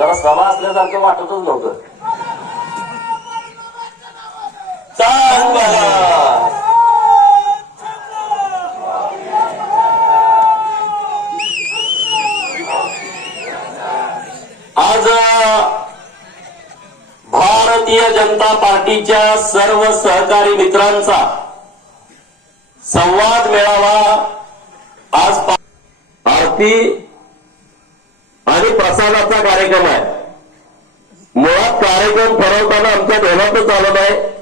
जरा सभा असल्यासारखं वाटतच नव्हतं. आज भारतीय जनता पार्टीच्या सर्व सहकारी मित्रांचा संवाद मेळावा आज भारतीय आरती प्रसादाचा कार्यक्रम आहे. मुळात कार्यक्रम ठरवताना आमच्या ध्यानातच चालत आहे.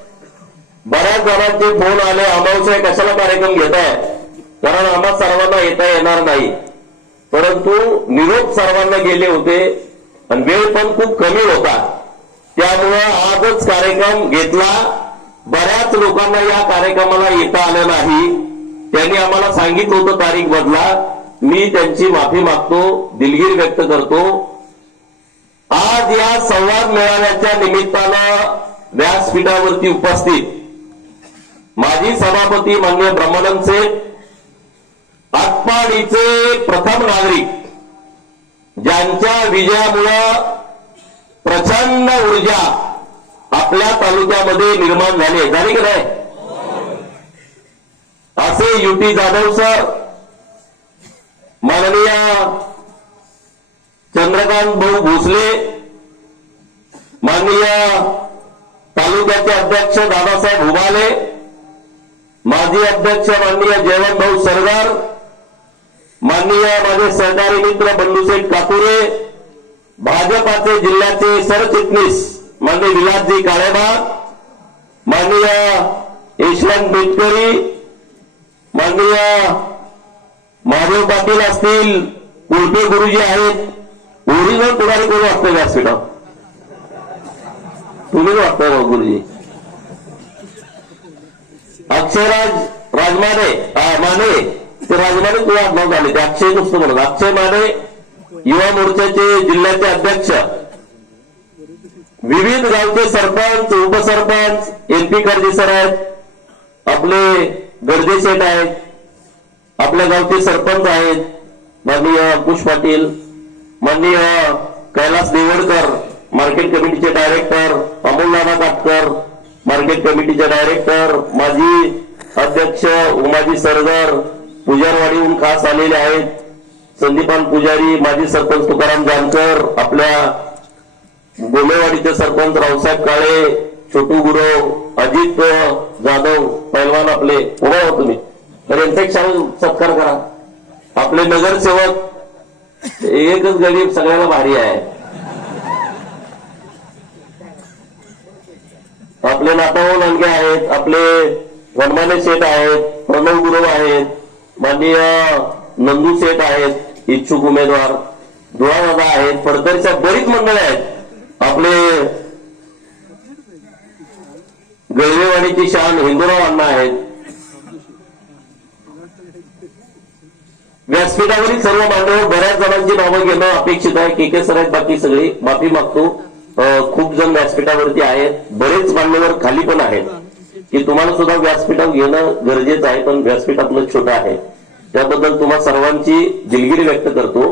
बऱ्याच जणांचे फोन आले अमावस्या कशाला कार्यक्रम घेत आहे? कारण आम्हा सर्वांना येता येणार नाही. परंतु निरोप सर्वांना गेले होते आणि वेळ पण खूप कमी होता. त्यामुळं आजच कार्यक्रम घेतला. बऱ्याच लोकांना या कार्यक्रमाला येता आलं नाही. त्यांनी आम्हाला सांगितलं होतं तारीख बदला. मी त्यांची माफी मागतो दिलगीर व्यक्त करतो. आज या संवाद मेळाव्याच्या निमित्तानं व्यासपीठावरती उपस्थित माजी सभापती मान्य ब्रह्मानंद सेठ आटपाडीचे प्रथम नागरिक ज्यांच्या विजयामुळं प्रचंड ऊर्जा आपल्या तालुक्यामध्ये निर्माण झाली झाली की नाही? असे युटी जाधव सर माननीय चंद्रकांत भाऊ भोसले माननीय तालुक्याचे अध्यक्ष दादासाहेब हुबाले माजी अध्यक्ष माननीय जयवंत भाऊ सरदार माननीय माझे सहकारी मित्र बंडूसाहेब काकुरे भाजपाचे जिल्ह्याचे सरचिटणीस माननीय विलासजी काळेबा माननीय यशवंत बेटकरी माननीय महादेव पाटील असतील कुलपे गुरुजी आहेत गुरुजीवर पुढारी कोण वाटतं व्यासपीठ तुम्हीच वाटताय भाऊ गुरुजी? अक्षयराज राजमाने माने ते राजमाने तुला आडनाव झाले? ते अक्षय गोष्ट म्हणत अक्षय माने युवा मोर्चाचे जिल्ह्याचे अध्यक्ष. विविध गावचे सरपंच उपसरपंच एनपी कर्जे सर आहेत. आपले गर्जे शेठ आहेत. आपल्या गावचे सरपंच आहेत. माननीय अंकुश पाटील. माननीय कैलास देवडकर मार्केट कमिटीचे डायरेक्टर अमोल नाना काटकर मार्केट कमिटीचे डायरेक्टर माजी अध्यक्ष उमाजी सरगर पुजारवाडीहून खास आलेले आहेत. संदीपान पुजारी माजी सरपंच तुकाराम जानकर आपल्या गोमेवाडीचे सरपंच रावसाहेब काळे छोटू गुरव अजित जाधव पैलवान आपले. उभा हो तुम्ही. तर यांचा एक सत्कार करा. आपले नगरसेवक एकच गरीब सगळ्याला भारी आहे. आपले नाताभाऊ लांडगे आहेत आपले वनमाने शेठ आहेत प्रणव गुरव आहेत माननीय नंदू शेठ आहेत इच्छुक उमेदवार धुळादादा आहेत फडकरच्या बरीच मंडळ आहेत. आपले गैरेवाडीची शान हिंदुराव अण्णा आहेत. व्यासपीठावरील सर्व मान्यवर बऱ्याच जणांची नावं घेणं अपेक्षित आहे. के के सर आहेत बाकी सगळी माफी मागतो. खूप जण व्यासपीठावरती आहेत. बरेच मान्यवर खाली पण आहेत. की तुम्हाला सुद्धा व्यासपीठावर घेणं गरजेचं आहे पण व्यासपीठ आपलं छोटं आहे. त्याबद्दल तुम्हा सर्वांची दिलगिरी व्यक्त करतो.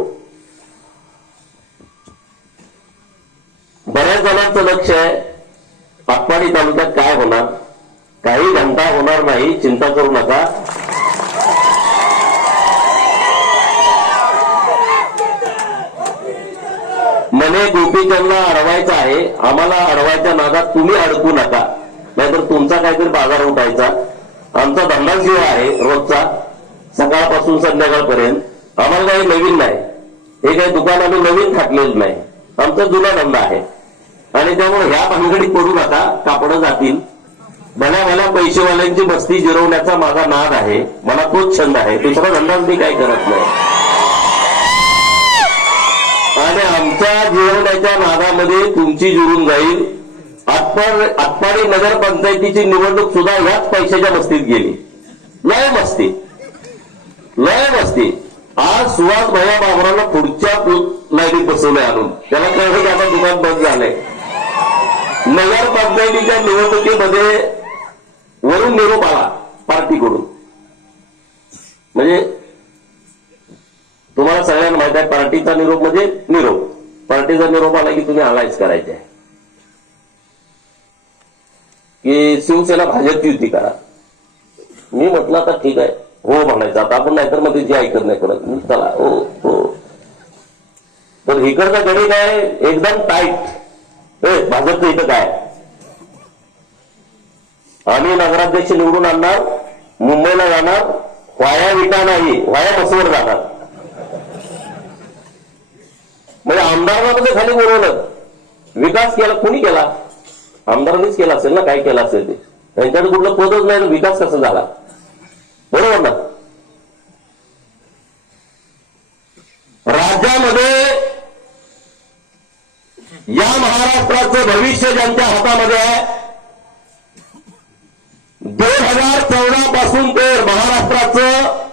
बऱ्याच जणांचं लक्ष आहे पाटपाडी तालुक्यात काय होणार? काही घंटा होणार नाही चिंता करू नका. मने गोपीचंदला अडवायचं आहे. आम्हाला अडवायच्या नादात तुम्ही अडकू नका. नाहीतर तुमचा काहीतरी बाजार उठायचा आमचा धंदा जीव आहे रोजचा सकाळपासून संध्याकाळपर्यंत आम्हाला काही नवीन नाही. हे काही दुकान आम्ही नवीन थाटलेलं नाही. आमचा जुना धंदा आहे. आणि त्यामुळे ह्या भानगडीत पडू नका. कापडं जातील. भल्या भल्या पैसेवाल्यांची बस्ती जिरवण्याचा माझा नाद आहे. मला तोच छंद आहे. दुसरा धंदाच मी काही करत नाही. आणि आमच्या जिरवण्याच्या नादामध्ये तुमची जुळून जाईल. आटपाड आटपाडी नगरपंचायतीची निवडणूक सुद्धा याच पैशाच्या मस्तीत गेली. लय मस्ती. लय मस्ती. आज सुहास भैया बाबराला पुढच्या लाईनीत बसवलंय आणून. त्याला कळलं की आता दुकान बंद झालंय. नगरपंचायतीच्या निवडणुकीमध्ये वरून निरोप आला पार्टीकडून. म्हणजे तुम्हाला सगळ्यांना माहीत आहे पार्टीचा निरोप म्हणजे निरोप. पार्टीचा निरोप आला की तुम्ही अलायन्स करायचे. की शिवसेना भाजपची युती करा. मी म्हटलं आता ठीक आहे. हो म्हणायचं. आता आपण नाहीतर मग जे ऐकत नाही करत चला हो हो. तर इकडचा गणित आहे एकदम टाईट ए भाजपचं इथं काय? आम्ही नगराध्यक्ष निवडून आणणार मुंबईला जाणार वाया विटा नाही. वाया बसवर जाणार म्हणजे आमदारांना खाली बोलवलं. विकास केला कोणी केला? आमदारांनीच केला असेल ना काय केला असेल ते. त्यांच्याकडे कुठलं पदच नाही तर विकास कसा झाला? बरोबर ना? राज्यामध्ये या महाराष्ट्राचं भविष्य ज्यांच्या हातामध्ये आहे दोन हजार चौदा पासून ते महाराष्ट्राचं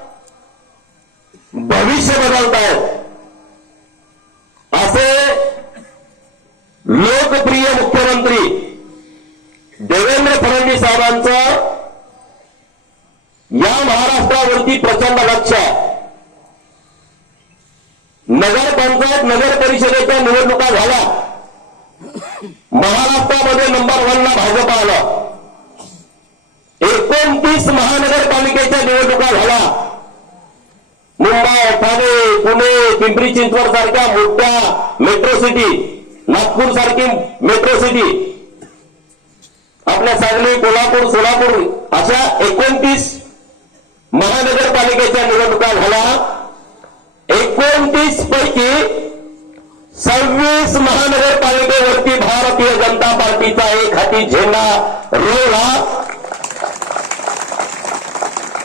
भविष्य बदलत आहे असे लोकप्रिय मुख्यमंत्री देवेंद्र फडणवीस साहेबांचं या महाराष्ट्रावरती प्रचंड लक्ष आहे. नगरपंचायत नगर परिषदेच्या निवडणुका झाल्या. महाराष्ट्रामध्ये नंबर वनला भाजप आलं. एकोणतीस महानगरपालिकेच्या निवडणुका झाल्या. मुंबई ठाणे पुणे पिंपरी चिंचवड सारख्या मोठ्या मेट्रो सिटी नागपूर सारखी मेट्रो सिटी आपल्या सांगली कोल्हापूर सोलापूर अशा एकोणतीस महानगरपालिकेच्या निवडणुका झाल्या. एकोणतीस पैकी सव्वीस महानगरपालिकेवरती भारतीय जनता पार्टीचा एक हाती झेंडा रोवला.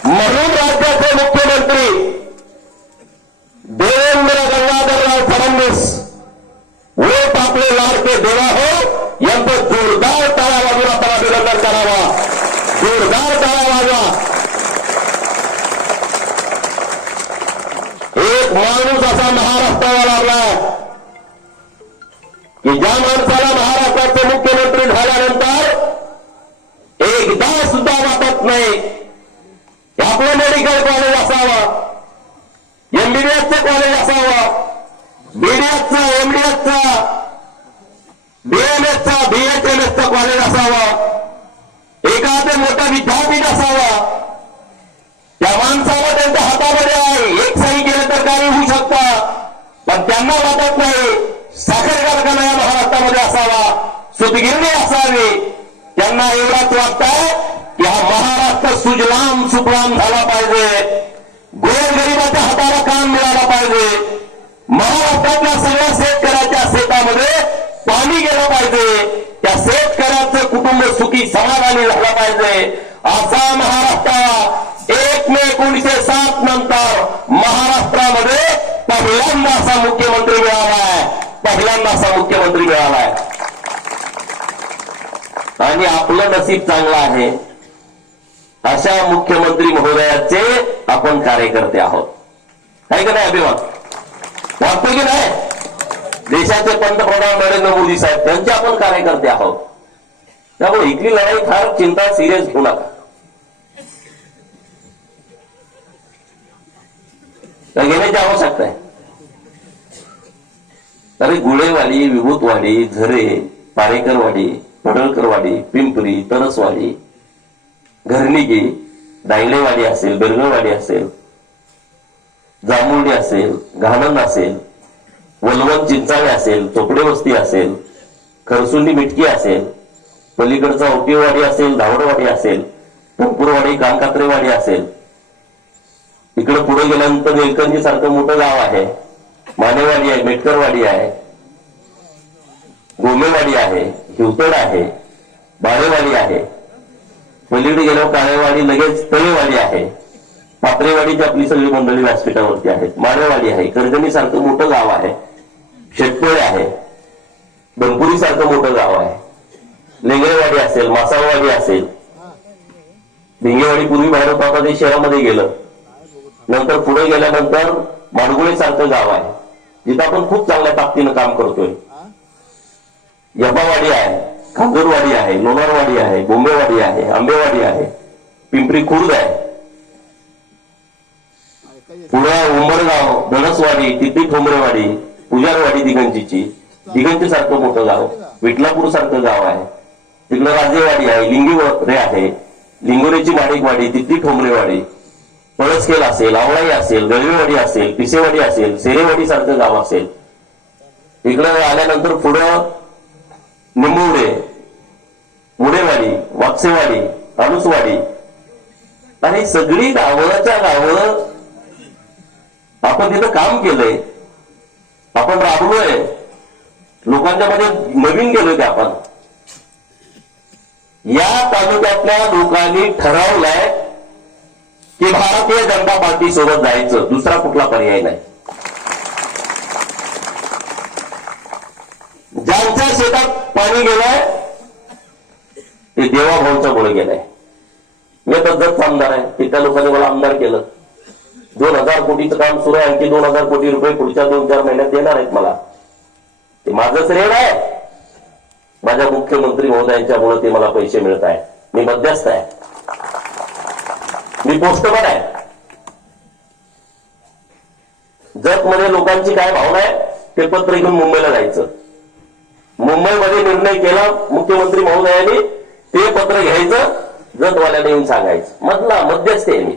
म्हणून राज्याचे मुख्यमंत्री देवेंद्र गंगाधरराव फडणवीस आपलं मेडिकल कॉलेज असावं. एमबीबीएसचं कॉलेज असावं. बीडीएसचं एमडीएसचं बीएमएसचं बीएचएमएसचं कॉलेज असावं. एखादं मोठं विद्यापीठ असावं. त्या माणसाला त्यांच्या हातामध्ये आहे. एक सही केलं तर काही होऊ शकतं. पण त्यांना वाटत नाही. साखर कारखाना या महाराष्ट्रामध्ये असावा. सुतगिरणी असावी. त्यांना एवढाच वाटतंय की हा महाराष्ट्र सुजलाम सुफलाम झाला पाहिजे. गोरगरिबाच्या हाताला काम मिळालं पाहिजे. महाराष्ट्रातल्या सगळ्या शेतकऱ्याच्या शेतामध्ये पाणी गेलं पाहिजे. त्या शेतकऱ्याचं कुटुंब सुखी समाधानी झालं पाहिजे. असा महाराष्ट्र एक मे एकोणीशे सात नंतर महाराष्ट्रामध्ये पहिल्यांदा असा मुख्यमंत्री मिळालाय. पहिल्यांदा असा मुख्यमंत्री मिळालाय. आणि आपलं नसीब चांगलं आहे. अशा मुख्यमंत्री महोदयाचे आपण कार्यकर्ते आहोत. आहे का नाही अभिमान? वाटतो की नाही? देशाचे पंतप्रधान नरेंद्र मोदी साहेब त्यांचे आपण कार्यकर्ते आहोत. त्यामुळे इथली लढाई फार चिंता सिरियस घेऊ नका. तर घेण्याची आवश्यकता आहे. अरे गुळेवाडी विभूतवाडी झरे पारेकरवाडी पडळकरवाडी पिंपरी तरसवाडी घरनिगी दायलेवाडी असेल बेलगेवाडी असेल जांभुर्डी असेल घाणंद असेल वलवण चिंचाळे असेल चोपडे वस्ती असेल खरसुंडी मिटकी असेल पलीकडचा ओटीवाडी असेल धावडवाडी असेल टंपूरवाडी कानकात्रेवाडी असेल. इकडे पुढे गेल्यानंतर निलकंजी सारखं मोठं गाव आहे. मानेवाडी आहे मेटकरवाडी आहे. गोमेवाडी आहे हिवतड आहे बाळेवाडी आहे. पलीकडे गेल्यावर काळेवाडी लगेच तळेवाडी आहे. पात्रेवाडीची आपली सगळी मंडळी व्यासपीठावरती आहेत. माळेवाडी आहे. कर्जनी सारखं मोठं गाव आहे. शेटपळे आहे. बनपुरी सारखं मोठं गाव आहे. लेंगरेवाडी असेल मासाळवाडी असेल. भिंगेवाडी पूर्वी बाहेर आता ते शहरामध्ये गेलं. नंतर पुढे गेल्यानंतर माडगुळे सारखं गाव आहे. जिथं आपण खूप चांगल्या ताकदीनं काम करतोय. यबावाडी आहे. घागरवाडी आहे लोणारवाडी आहे बोंबेवाडी आहे आंबेवाडी आहे पिंपरी खुर्द आहे. पुढे उंबरगाव धनसवाडी तिथली ठोंबरेवाडी पुजारवाडी दिगंजीची. दिगंजी सारखं मोठं गाव. विटलापूर सारखं गाव आहे. तिकडं राजेवाडी आहे लिंगीवरे आहे. लिंगोरेची माणिकवाडी तिथली ठोंबरेवाडी. पळसखेल असेल आवळाई असेल गळवेवाडी असेल पिसेवाडी असेल सेरेवाडी सारखं गाव असेल. इकडं आल्यानंतर पुढं निंबुवडे. मुडेवाडी वाक्सेवाडी अनुसवाडी. आणि सगळी गावच्या गावं आपण तिथं काम केलंय. आपण राबलोय. लोकांच्या मध्ये नवीन गेलोय ते आपण. या तालुक्यातल्या लोकांनी ठरवलंय की भारतीय जनता पार्टी सोबत जायचं. दुसरा कुठला पर्याय नाही. ज्यांच्या शेतात पाणी गेलंय ते देवाभाऊच्या मुळे गेलंय मी आता आमदार आहे. तिथल्या त्या लोकांनी मला आमदार केलं. दोन हजार कोटीचं काम सुरू आहे. आणखी दोन हजार कोटी रुपये पुढच्या दोन चार महिन्यात देणार आहेत मला. ते माझं श्रेय आहे. माझ्या मुख्यमंत्री महोदयांच्यामुळे ते मला पैसे मिळत आहे मी मध्यस्थ आहे. मी पोस्टमन आहे. जगमध्ये लोकांची काय भावना आहे? ते पत्र घेऊन मुंबईला जायचं. मुंबईमध्ये निर्णय केला मुख्यमंत्री महोदयांनी. ते पत्र घ्यायचं जतवाल्याला येऊन सांगायचं. मधला मध्यस्थ आहे मी.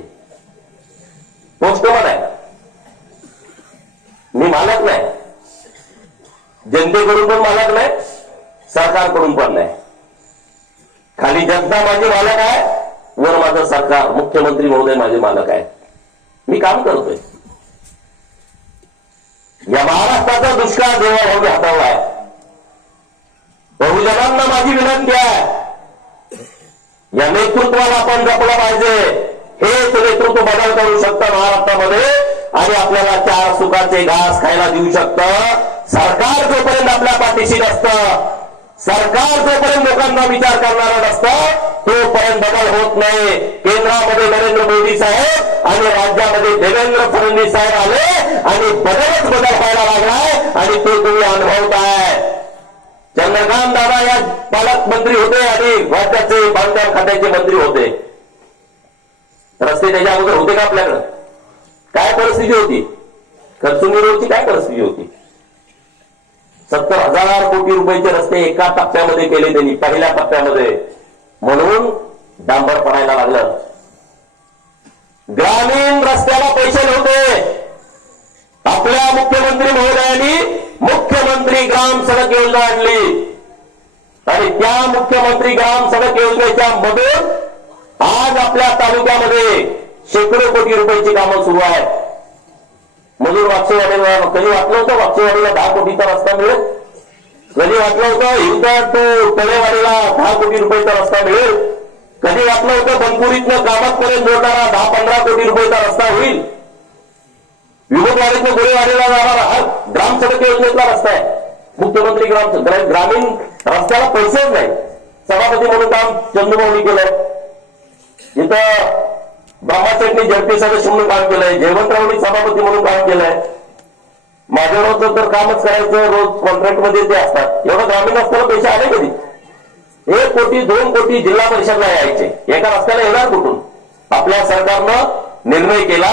पोस्टमन आहे. मी मालक नाही. जनतेकडून पण मालक नाही सरकारकडून पण नाही. खाली जनता माझे मालक आहे वर माझं सरकार मुख्यमंत्री महोदय माझे मालक आहे मी काम करतोय. या महाराष्ट्राचा दुष्काळ देवा भाऊ आहे बहुजनांना माझी विनंती आहे या नेतृत्वाला आपण जपलं पाहिजे. हेच नेतृत्व बदल करू शकतं महाराष्ट्रामध्ये आणि आपल्याला चार सुखाचे घास खायला देऊ शकतं. सरकार जोपर्यंत आपल्या पाठीशी नसतं सरकार जोपर्यंत लोकांचा विचार करणार नसतं तोपर्यंत बदल होत नाही. केंद्रामध्ये नरेंद्र मोदी साहेब आणि राज्यामध्ये देवेंद्र फडणवीस साहेब आले आणि बदलच बदल व्हायला लागलाय आणि तो तुम्ही अनुभवताय. चंद्रकांत दादा या पालकमंत्री होते आणि राज्याचे बांधकाम खात्याचे मंत्री होते. रस्ते त्याच्या अगोदर होते का आपल्याकडं? काय परिस्थिती होती? खर्चुनी काय परिस्थिती होती? सत्तर हजार कोटी रुपयाचे रस्ते एका टप्प्यामध्ये केले त्यांनी पहिल्या टप्प्यामध्ये. म्हणून डांबर पडायला लागलं. ग्रामीण रस्त्याला पैसे नव्हते. आपल्या मुख्यमंत्री महोदयांनी मुख्यमंत्री ग्राम सडक योजना आणली. आणि त्या मुख्यमंत्री ग्राम सडक योजनेच्या मधून आज आपल्या तालुक्यामध्ये शेकडो कोटी रुपयाची कामं सुरू आहेत. मजूर वाक्षेवाडीला कधी वाटलं होतं? वाक्षेवाडीला दहा कोटीचा रस्ता मिळेल? कधी वाटलं होतं? हिंदर टू तळेवाडीला दहा कोटी रुपयाचा रस्ता मिळेल? कधी वाटलं होतं? बनपुरीतनं कामातपर्यंत जोडणारा दहा पंधरा कोटी रुपयाचा रस्ता होईल? विमुखवाडीतनं गोरेवाडीला जाणारा हा ग्रामसडक योजनेतला रस्ता आहे. मुख्यमंत्री ग्राम ग्रामीण रस्त्याला पैसेच नाही. सभापती म्हणून काम चंद्रभाऊनी केलं इथं ब्रह्माशेठनी जडपी सदस्य म्हणून काम केलंय. जयवंतरावनी सभापती म्हणून काम केलंय. माझ्या तर कामच करायचं रोज कॉन्ट्रॅक्टमध्ये ते असतात. एवढं ग्रामीण रस्त्याला पैसे आले कधी? एक कोटी दोन कोटी जिल्हा परिषदला यायचे. एका रस्त्याला येणार कुठून? आपल्या सरकारनं निर्णय केला.